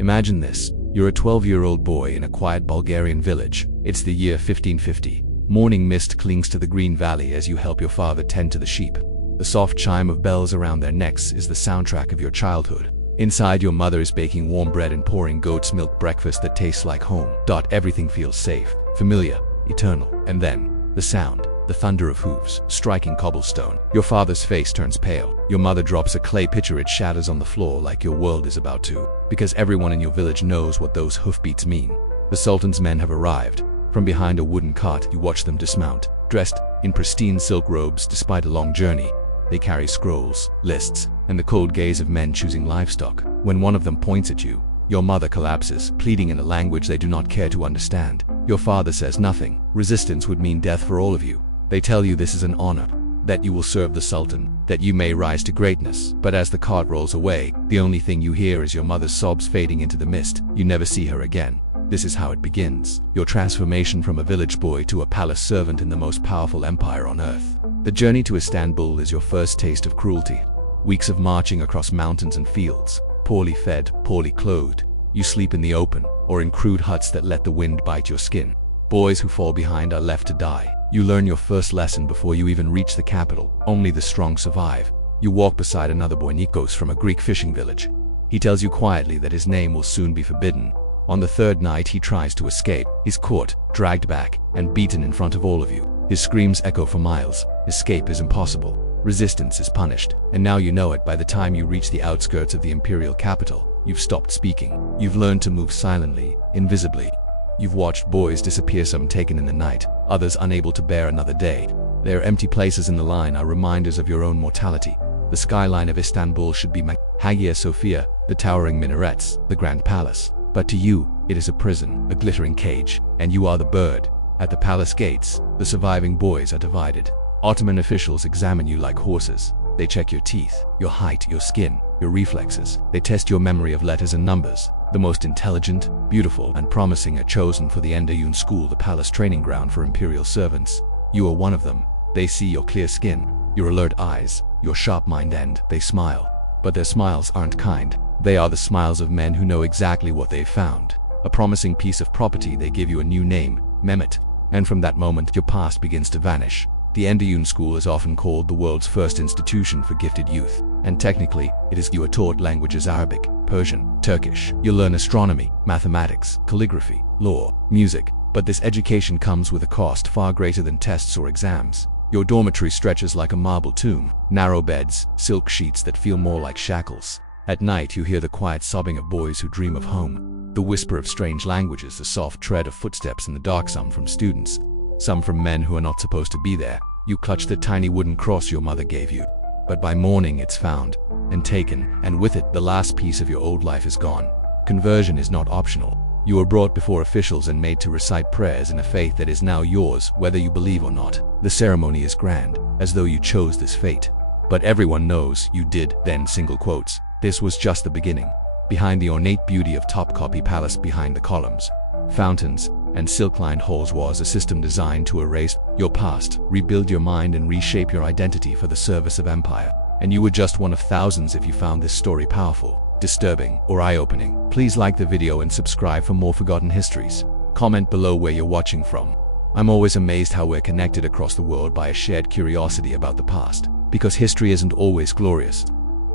Imagine this. You're a 12-year-old boy in a quiet Bulgarian village. It's the year 1550. Morning mist clings to the green valley as you help your father tend to the sheep. The soft chime of bells around their necks is the soundtrack of your childhood. Inside, your mother is baking warm bread and pouring goat's milk breakfast that tastes like home. Everything feels safe, familiar, eternal. And then, the sound. The thunder of hooves, striking cobblestone. Your father's face turns pale. Your mother drops a clay pitcher, it shatters on the floor like your world is about to. Because everyone in your village knows what those hoofbeats mean. The Sultan's men have arrived. From behind a wooden cart, you watch them dismount. Dressed in pristine silk robes despite a long journey, they carry scrolls, lists, and the cold gaze of men choosing livestock. When one of them points at you, your mother collapses, pleading in a language they do not care to understand. Your father says nothing. Resistance would mean death for all of you. They tell you this is an honor, that you will serve the Sultan, that you may rise to greatness. But as the cart rolls away, the only thing you hear is your mother's sobs fading into the mist. You never see her again. This is how it begins. Your transformation from a village boy to a palace servant in the most powerful empire on earth. The journey to Istanbul is your first taste of cruelty. Weeks of marching across mountains and fields, poorly fed, poorly clothed. You sleep in the open, or in crude huts that let the wind bite your skin. Boys who fall behind are left to die. You learn your first lesson before you even reach the capital. Only the strong survive. You walk beside another boy, Nikos, from a Greek fishing village. He tells you quietly that his name will soon be forbidden. On the third night, he tries to escape. He's caught, dragged back, and beaten in front of all of you. His screams echo for miles. Escape is impossible. Resistance is punished. And now you know it. By the time you reach the outskirts of the imperial capital, you've stopped speaking. You've learned to move silently, invisibly. You've watched boys disappear, some taken in the night, others unable to bear another day. Their empty places in the line are reminders of your own mortality. The skyline of Istanbul should be Hagia Sophia, the towering minarets, the grand palace. But to you, it is a prison, a glittering cage, and you are the bird. At the palace gates, the surviving boys are divided. Ottoman officials examine you like horses. They check your teeth, your height, your skin, your reflexes. They test your memory of letters and numbers. The most intelligent, beautiful, and promising are chosen for the Untold school, the palace training ground for imperial servants. You are one of them. They see your clear skin, your alert eyes, your sharp mind, and they smile. But their smiles aren't kind. They are the smiles of men who know exactly what they've found. A promising piece of property, they give you a new name, Mehmet. And from that moment, your past begins to vanish. The Untold school is often called the world's first institution for gifted youth. And technically, it is you are taught languages Arabic, Persian, Turkish. You learn astronomy, mathematics, calligraphy, law, music. But this education comes with a cost far greater than tests or exams. Your dormitory stretches like a marble tomb. Narrow beds, silk sheets that feel more like shackles. At night, you hear the quiet sobbing of boys who dream of home. The whisper of strange languages, the soft tread of footsteps in the dark, some from students, some from men who are not supposed to be there. You clutch the tiny wooden cross your mother gave you. But by morning, it's found and taken, and with it, the last piece of your old life is gone. Conversion is not optional. You are brought before officials and made to recite prayers in a faith that is now yours, whether you believe or not. The ceremony is grand, as though you chose this fate. But everyone knows you did. Then, single quotes, this was just the beginning. Behind the ornate beauty of Topkapi Palace, behind the columns, fountains, and silk-lined halls was a system designed to erase your past, rebuild your mind, and reshape your identity for the service of empire. And you were just one of thousands. If you found this story powerful, disturbing, or eye-opening, please like the video and subscribe for more forgotten histories. Comment below where you're watching from. I'm always amazed how we're connected across the world by a shared curiosity about the past. Because history isn't always glorious.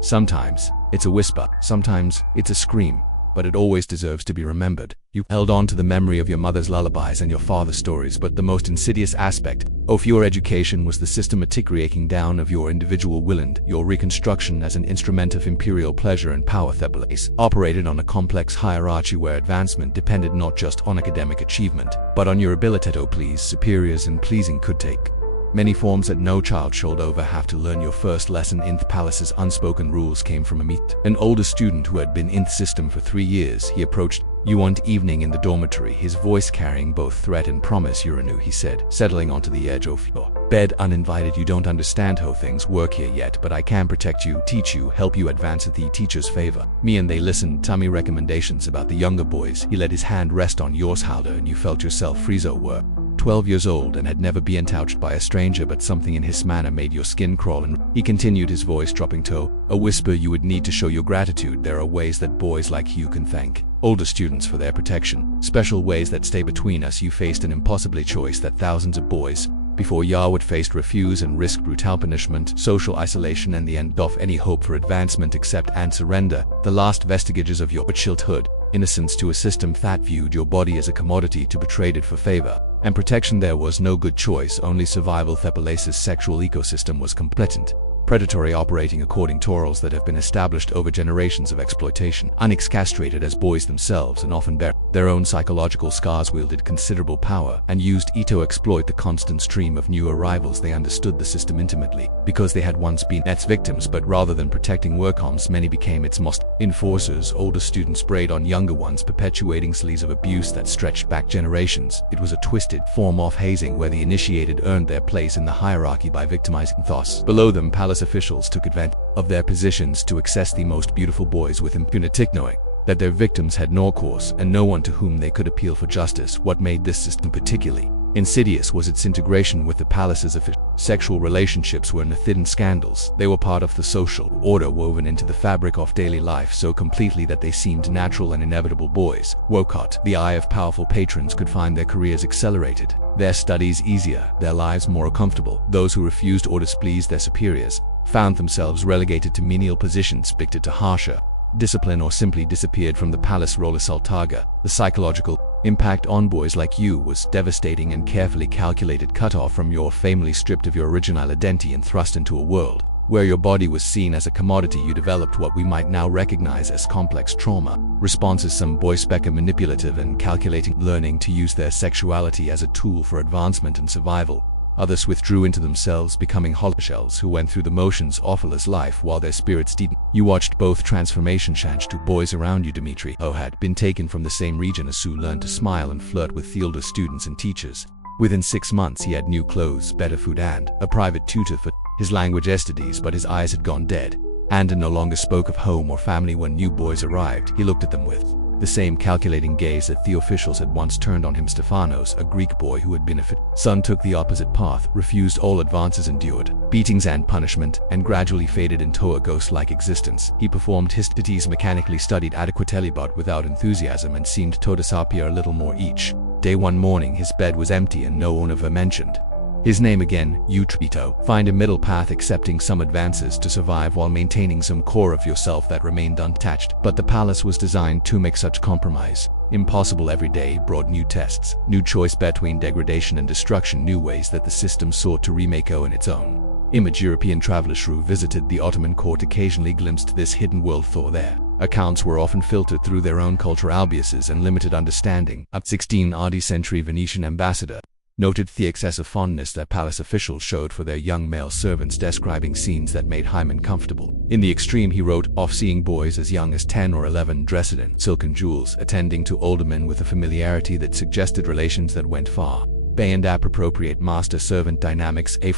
Sometimes it's a whisper, sometimes it's a scream, but it always deserves to be remembered. You held on to the memory of your mother's lullabies and your father's stories, but the most insidious aspect of your education was the systematic breaking down of your individual will and your reconstruction as an instrument of imperial pleasure and power. The place operated on a complex hierarchy where advancement depended not just on academic achievement, but on your ability to please superiors, and pleasing could take many forms that no child should ever have to learn. Your first lesson in the palace's unspoken rules came from Amit, an older student who had been in the system for 3 years. He approached you one evening in the dormitory, his voice carrying both threat and promise. "You're new," he said, settling onto the edge of your bed uninvited. "You don't understand how things work here yet, but I can protect you, teach you, help you advance at the teacher's favor." Me and they listened. Tummy recommendations about the younger boys. He let his hand rest on yours, Halder, and you felt yourself freeze. Were 12 years old and had never been touched by a stranger, but something in his manner made your skin crawl. And he continued, his voice dropping to a whisper, "You would need to show your gratitude. There are ways that boys like you can thank older students for their protection. Special ways that stay between us. You faced an impossible choice that thousands of boys before Yahweh faced refuse and risked brutal punishment, social isolation, and the end of any hope for advancement except and surrender, the last vestiges of your childhood, innocence to a system that viewed your body as a commodity to be traded for favor and protection. There was no good choice, only survival. The palace's sexual ecosystem was competent, predatory, operating according to rules that have been established over generations of exploitation. Uncastrated as boys themselves and often bear their own psychological scars, wielded considerable power and used it to exploit the constant stream of new arrivals. They understood the system intimately because they had once been its victims, but rather than protecting workers, many became its most enforcers. Older students preyed on younger ones, perpetuating sleaze of abuse that stretched back generations. It was a twisted form of hazing where the initiated earned their place in the hierarchy by victimizing those below them. Palace officials took advantage of their positions to access the most beautiful boys with impunity, knowing that their victims had no recourse and no one to whom they could appeal for justice. What made this system particularly insidious was its integration with the palace's officials. Sexual relationships were hidden scandals. They were part of the social order, woven into the fabric of daily life so completely that they seemed natural and inevitable. Boys were caught. The eye of powerful patrons could find their careers accelerated, their studies easier, their lives more comfortable. Those who refused or displeased their superiors found themselves relegated to menial positions, subjected to harsher discipline, or simply disappeared from the palace roller saltaga. The psychological impact on boys like you was devastating and carefully calculated. Cut off from your family, stripped of your original identity, and thrust into a world where your body was seen as a commodity, you developed what we might now recognize as complex trauma responses. Some boys became manipulative and calculating, learning to use their sexuality as a tool for advancement and survival. Others withdrew into themselves, becoming hollow shells who went through the motions of as life while their spirits didn't. You watched both transformation change to boys around you. Dimitri, who had been taken from the same region as Sue, learned to smile and flirt with the older students and teachers. Within 6 months he had new clothes, better food, and a private tutor for his language studies, but his eyes had gone dead and no longer spoke of home or family. When new boys arrived, he looked at them with the same calculating gaze that the officials had once turned on him. Stefanos, a Greek boy who had been a fit son, took the opposite path, refused all advances, endured beatings and punishment, and gradually faded into a ghost-like existence. He performed his duties mechanically, studied adequately but without enthusiasm, and seemed to disappear a little more each day. One morning his bed was empty and no one ever mentioned his name again. You Trito, find a middle path, accepting some advances to survive while maintaining some core of yourself that remained untouched. But the palace was designed to make such compromise impossible. Every day brought new tests, new choice between degradation and destruction, new ways that the system sought to remake in its own image. European travelers who visited the Ottoman court occasionally glimpsed this hidden world, though their accounts were often filtered through their own cultural biases and limited understanding. A 16th century Venetian ambassador noted the excessive fondness that palace officials showed for their young male servants, describing scenes that made him uncomfortable. In the extreme, he wrote of seeing boys as young as 10 or 11 dressed in silk and jewels, attending to older men with a familiarity that suggested relations that went far beyond appropriate master-servant dynamics. A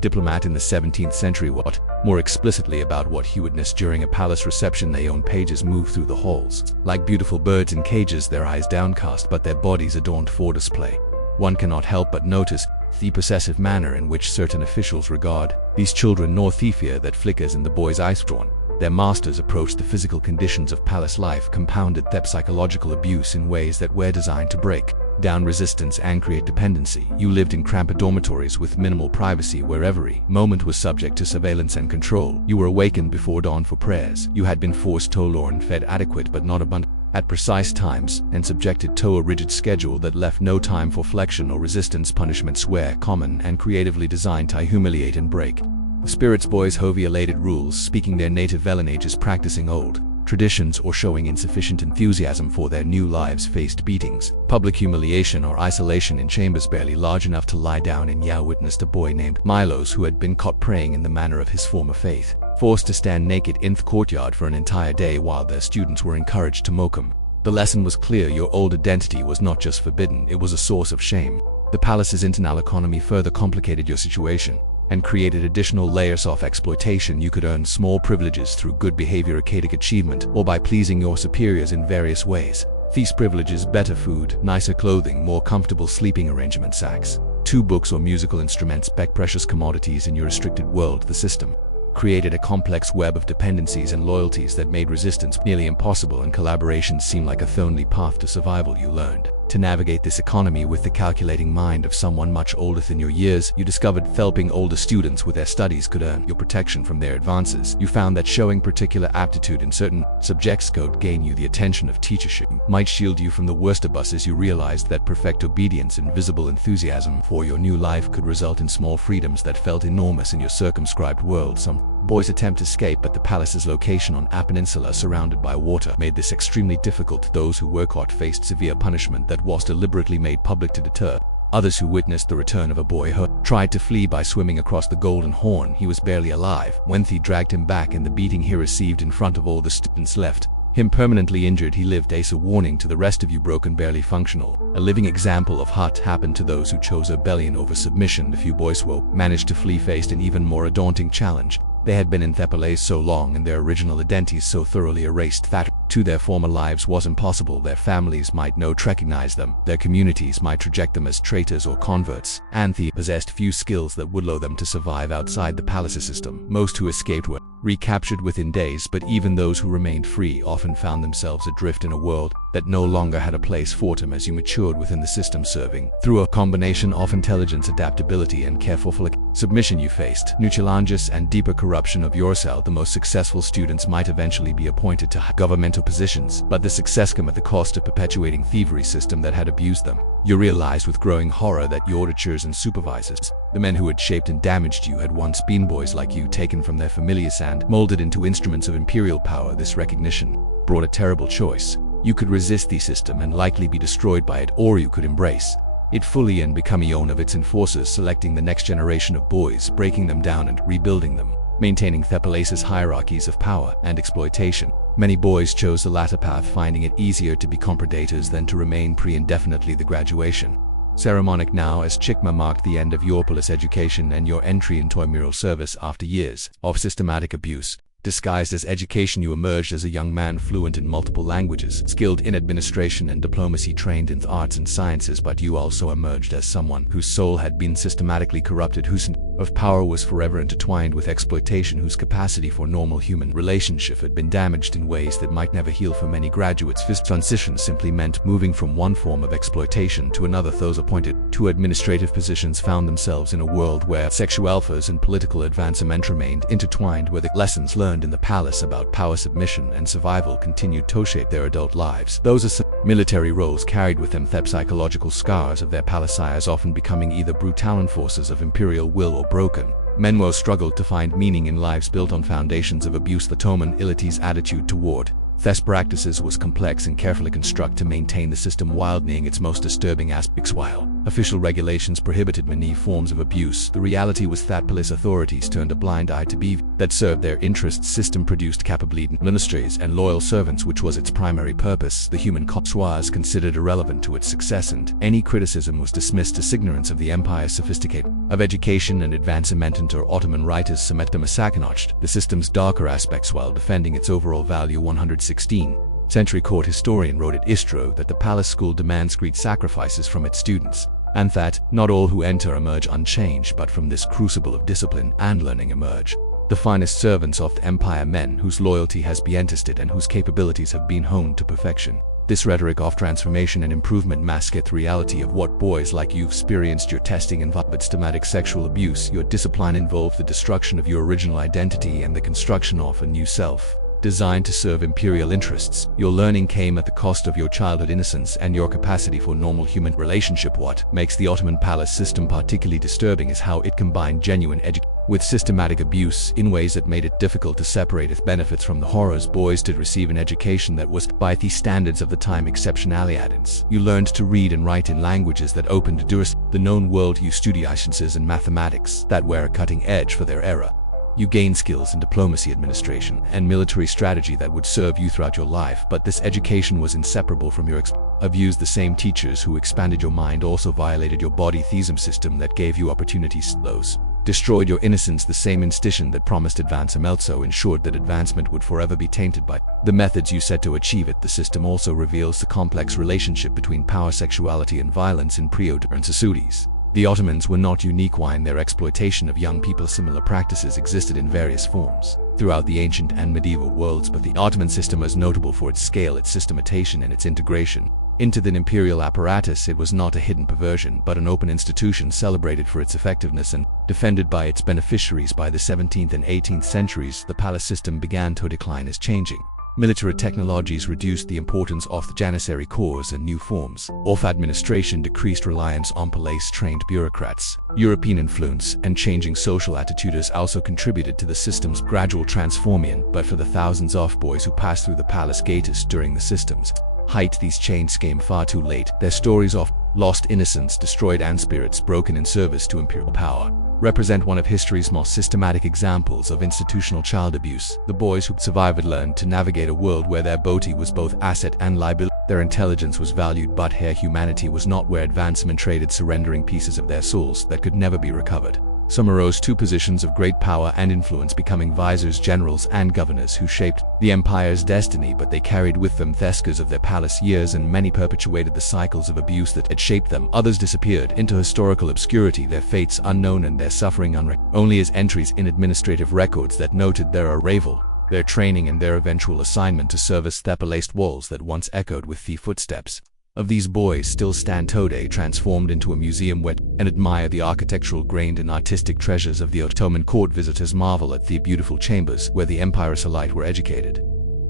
diplomat in the 17th century wrote more explicitly about what he witnessed during a palace reception. Their own pages moved through the halls like beautiful birds in cages, their eyes downcast but their bodies adorned for display. One cannot help but notice the possessive manner in which certain officials regard these children, nor the fear that flickers in the boys' eyes drawn their masters approached. The physical conditions of palace life compounded that psychological abuse in ways that were designed to break down resistance and create dependency. You lived in cramped dormitories with minimal privacy, where every moment was subject to surveillance and control. You were awakened before dawn for prayers. You had been forced to learn, fed adequate but not abundant at precise times, and subjected to a rigid schedule that left no time for flexion or resistance. Punishments were common and creatively designed to humiliate and break spirits. Boys who violated rules, speaking their native languages, practicing old traditions, or showing insufficient enthusiasm for their new lives, faced beatings, public humiliation, or isolation in chambers barely large enough to lie down in. Yao witnessed a boy named Milos who had been caught praying in the manner of his former faith, forced to stand naked in the courtyard for an entire day while their students were encouraged to mock him. The lesson was clear: your old identity was not just forbidden, it was a source of shame. The palace's internal economy further complicated your situation and created additional layers of exploitation. You could earn small privileges through good behavior, academic achievement, or by pleasing your superiors in various ways. These privileges: better food, nicer clothing, more comfortable sleeping arrangements, sacks, 2 books or musical instruments, precious commodities in your restricted world. The system created a complex web of dependencies and loyalties that made resistance nearly impossible and collaboration seemed like a thorny path to survival. You learned to navigate this economy with the calculating mind of someone much older than your years. You discovered helping older students with their studies could earn your protection from their advances. You found that showing particular aptitude in certain subjects could gain you the attention of teachership, might shield you from the worst abuses. You realized that perfect obedience and visible enthusiasm for your new life could result in small freedoms that felt enormous in your circumscribed world. Some boys attempt to escape, but the palace's location on a peninsula surrounded by water made this extremely difficult. Those who were caught faced severe punishment that was deliberately made public to deter. Others who witnessed the return of a boy who tried to flee by swimming across the Golden Horn. He was barely alive when they dragged him back, and the beating he received in front of all the students left him permanently injured. He lived as a warning to the rest of you, broken, barely functional. A living example of what happened to those who chose rebellion over submission. The few boys who managed to flee faced an even more daunting challenge. They had been in the palace so long and their original identities so thoroughly erased that to their former lives was impossible. Their families might not recognize them, their communities might reject them as traitors or converts, and they possessed few skills that would allow them to survive outside the palace system. Most who escaped were recaptured within days, but even those who remained free often found themselves adrift in a world that no longer had a place for them. As you matured within the system, serving through a combination of intelligence, adaptability, and careful submission, you faced new challenges and deeper corruption of yourself. The most successful students might eventually be appointed to governmental positions, but the success came at the cost of perpetuating thievery system that had abused them. You realized with growing horror that your auditors and supervisors, the men who had shaped and damaged you, had once been boys like you, taken from their familiars and molded into instruments of imperial power. This recognition brought a terrible choice. You could resist the system and likely be destroyed by it, or you could embrace it fully and become a one of its enforcers, selecting the next generation of boys, breaking them down and rebuilding them, maintaining the palace's hierarchies of power and exploitation. Many boys chose the latter path, finding it easier to become predators than to remain indefinitely. The graduation ceremony now as Chikma marked the end of your police education and your entry into imperial service. After years of systematic abuse disguised as education, you emerged as a young man fluent in multiple languages, skilled in administration and diplomacy, trained in the arts and sciences. But you also emerged as someone whose soul had been systematically corrupted, whose sense of power was forever intertwined with exploitation, whose capacity for normal human relationship had been damaged in ways that might never heal. For many graduates, this transition simply meant moving from one form of exploitation to another. Those appointed to administrative positions found themselves in a world where sexual alphas and political advancement remained intertwined, where the lessons learned in the palace about power, submission, and survival continued to shape their adult lives. Those military roles carried with them the psychological scars of their palaciers, often becoming either brutal enforcers of imperial will or broken men who struggled to find meaning in lives built on foundations of abuse. The Ottoman elites' attitude toward these practices was complex and carefully constructed to maintain the system, widening its most disturbing aspects. While official regulations prohibited many forms of abuse, the reality was that police authorities turned a blind eye to behavior that served their interests. System produced capable administrators and loyal servants, which was its primary purpose. The human cost was considered irrelevant to its success, and any criticism was dismissed as ignorance of the empire's sophisticated of education and advancement. Or Ottoman writers submit them acknowledged the system's darker aspects while defending its overall value. 116th century court historian wrote at Istro that the palace school demands great sacrifices from its students, and that not all who enter emerge unchanged, but from this crucible of discipline and learning emerge the finest servants of the empire, men whose loyalty has been tested and whose capabilities have been honed to perfection. This rhetoric of transformation and improvement masks the reality of what boys like you experienced. Your testing involved systematic sexual abuse, your discipline involved the destruction of your original identity and the construction of a new self designed to serve imperial interests. Your learning came at the cost of your childhood innocence and your capacity for normal human relationship. What makes the Ottoman palace system particularly disturbing is how it combined genuine education with systematic abuse in ways that made it difficult to separate its benefits from the horrors. Boys did receive an education that was, by the standards of the time, exceptionally advanced. You learned to read and write in languages that opened doors to the known world. You studied sciences and mathematics that were a cutting edge for their era. You gained skills in diplomacy, administration, and military strategy that would serve you throughout your life, but this education was inseparable from your abuse. The same teachers who expanded your mind also violated your body theism system that gave you opportunities. Those destroyed your innocence. The same institution that promised advancement also ensured that advancement would forever be tainted by the methods you set to achieve it. The system also reveals the complex relationship between power, sexuality, and violence in pre-Ottoman societies. The Ottomans were not unique in their exploitation of young people. Similar practices existed in various forms throughout the ancient and medieval worlds, but the Ottoman system was notable for its scale, its systematization, and its integration into the imperial apparatus. It was not a hidden perversion, but an open institution celebrated for its effectiveness and defended by its beneficiaries. By the 17th and 18th centuries, the palace system began to decline as changing military technologies reduced the importance of the janissary corps, and new forms of administration decreased reliance on police-trained bureaucrats. European influence and changing social attitudes also contributed to the system's gradual transformation, but for the thousands of boys who passed through the palace gates during the system's height, these changes came far too late. Their stories of lost innocence, destroyed and spirits broken in service to imperial power represent one of history's most systematic examples of institutional child abuse. The boys who survived learned to navigate a world where their body was both asset and liability. Their intelligence was valued, but their humanity was not, where advancement traded surrendering pieces of their souls that could never be recovered. Some arose to positions of great power and influence, becoming viziers, generals, and governors who shaped the empire's destiny, but they carried with them the scars of their palace years, and many perpetuated the cycles of abuse that had shaped them. Others disappeared into historical obscurity, their fates unknown and their suffering unrecorded, only as entries in administrative records that noted their arrival, their training, and their eventual assignment to service. The palaced walls that once echoed with the footsteps of these boys still stand today, transformed into a museum where and admire the architectural grain and artistic treasures of the Ottoman court. Visitors marvel at the beautiful chambers where the empire's elite were educated,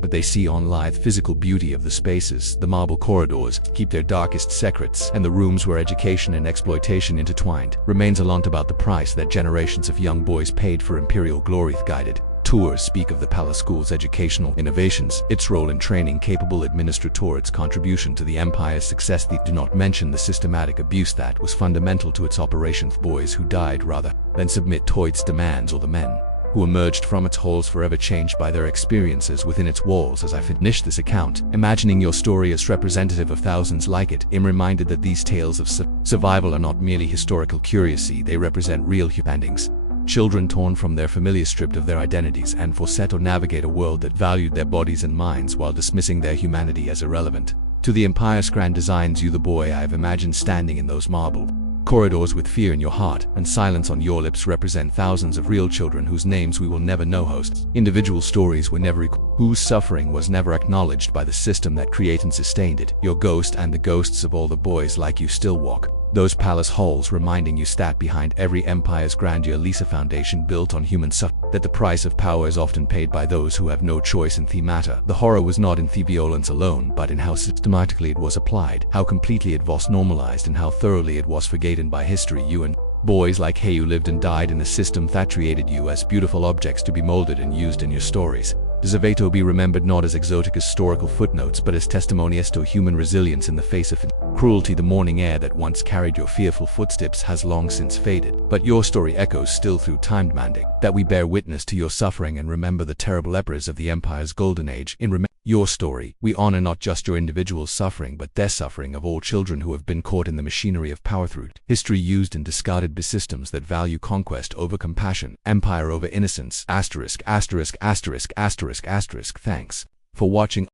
but they see on lithe physical beauty of the spaces. The marble corridors keep their darkest secrets, and the rooms where education and exploitation intertwined remains a lot about the price that generations of young boys paid for imperial glory. Guided tours speak of the palace school's educational innovations, its role in training capable administrators, its contribution to the empire's success. They do not mention the systematic abuse that was fundamental to its operations. Boys who died rather than submit to its demands, or the men who emerged from its halls forever changed by their experiences within its walls. As I finish this account, imagining your story as representative of thousands like it, I'm reminded that these tales of survival are not merely historical curiosity, they represent real human endings. Children torn from their familiar, stripped of their identities, and forced to navigate a world that valued their bodies and minds while dismissing their humanity as irrelevant. To the empire's grand designs, you, the boy I have imagined standing in those marble corridors with fear in your heart and silence on your lips, represent thousands of real children whose names we will never know, hosts. Individual stories were never whose suffering was never acknowledged by the system that created and sustained it. Your ghost and the ghosts of all the boys like you still walk those palace halls, reminding you that behind every empire's grandeur lies a foundation built on human suffering, that the price of power is often paid by those who have no choice in the matter. The horror was not in the violence alone, but in how systematically it was applied, how completely it was normalized, and how thoroughly it was forgotten by history. You and boys like you lived and died in a system that treated you as beautiful objects to be molded and used in your stories, deserve to be remembered not as exotic historical footnotes, but as testimonies to human resilience in the face of cruelty. The morning air that once carried your fearful footsteps has long since faded, but your story echoes still through time, demanding that we bear witness to your suffering and remember the terrible eras of the empire's golden age. In your story, we honor not just your individual suffering, but their suffering of all children who have been caught in the machinery of power through history, used and discarded by systems that value conquest over compassion, empire over innocence. ***********. Thanks for watching